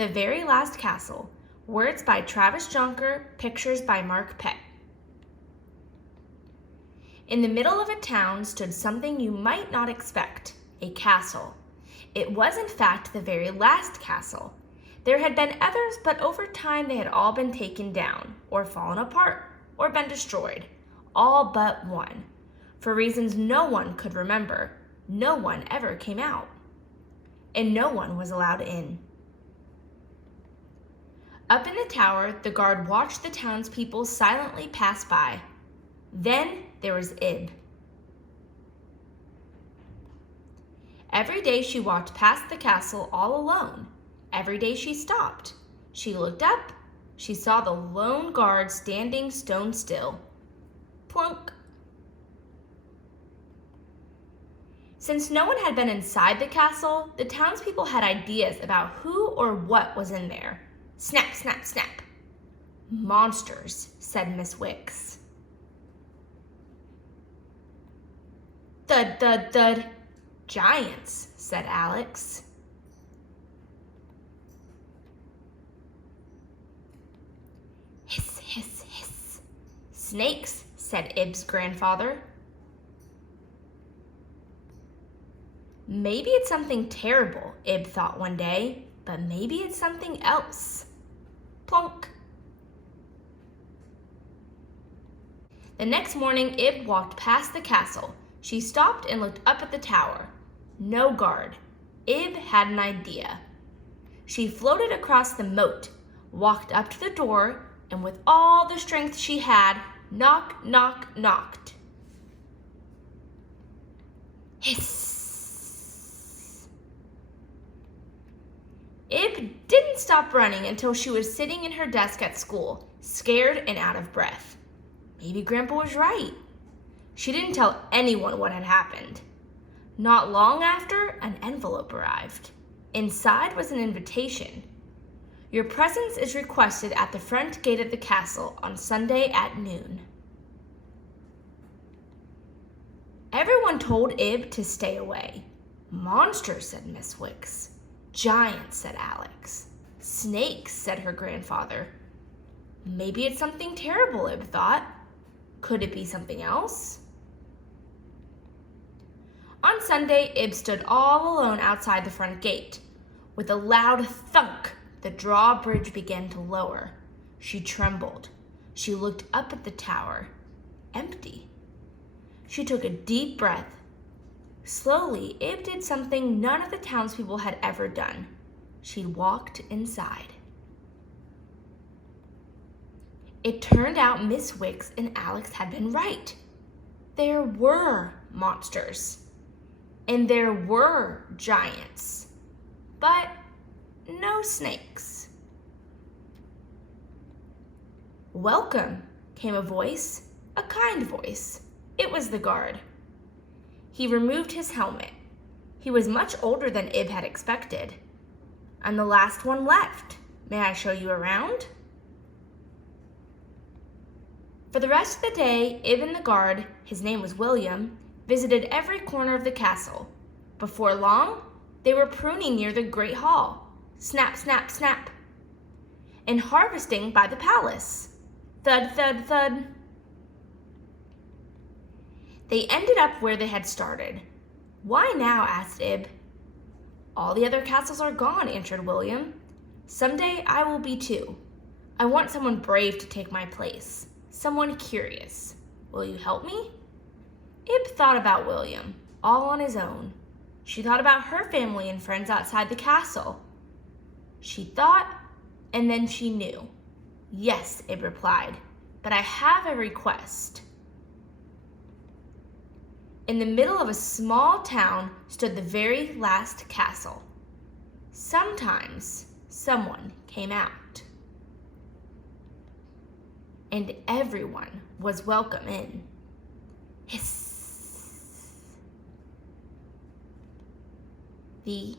The Very Last Castle. Words by Travis Jonker, pictures by Mark Pett. In the middle of a town stood something you might not expect, a castle. It was in fact the very last castle. There had been others, but over time they had all been taken down, or fallen apart, or been destroyed. All but one. For reasons no one could remember, no one ever came out. And no one was allowed in. Up in the tower, the guard watched the townspeople silently pass by. Then there was Ib. Every day she walked past the castle all alone. Every day she stopped. She looked up. She saw the lone guard standing stone still. Plunk. Since no one had been inside the castle, the townspeople had ideas about who or what was in there. Snap, snap, snap. Monsters, said Miss Wicks. Thud, thud, thud. Giants, said Alex. Hiss, hiss, hiss. Snakes, said Ib's grandfather. Maybe it's something terrible, Ib thought one day, but maybe it's something else. Plunk. The next morning, Ib walked past the castle. She stopped and looked up at the tower. No guard. Ib had an idea. She floated across the moat, walked up to the door, and with all the strength she had, knock, knock, knocked. Hiss. Ib didn't stop running until she was sitting in her desk at school, scared and out of breath. Maybe Grandpa was right. She didn't tell anyone what had happened. Not long after, an envelope arrived. Inside was an invitation. Your presence is requested at the front gate of the castle on Sunday at noon. Everyone told Ib to stay away. Monsters, said Miss Wicks. Giants, said Alex. Snakes, said her grandfather. Maybe it's something terrible, Ib thought. Could it be something else? On Sunday, Ib stood all alone outside the front gate. With a loud thunk, the drawbridge began to lower. She trembled. She looked up at the tower. Empty. She took a deep breath. Slowly, Ib did something none of the townspeople had ever done. She walked inside. It turned out Miss Wicks and Alex had been right. There were monsters. And there were giants. But no snakes. Welcome, came a voice, a kind voice. It was the guard. He removed his helmet. He was much older than Ib had expected. I'm the last one left. May I show you around? For the rest of the day, Ib and the guard, his name was William, visited every corner of the castle. Before long, they were pruning near the Great Hall. Snap, snap, snap. And harvesting by the palace. Thud, thud, thud. They ended up where they had started. Why now? Asked Ib. All the other castles are gone, answered William. Someday I will be too. I want someone brave to take my place. Someone curious. Will you help me? Ib thought about William, all on his own. She thought about her family and friends outside the castle. She thought, and then she knew. Yes, Ib replied, but I have a request. In the middle of a small town stood the very last castle. Sometimes someone came out. And everyone was welcome in. Hiss. The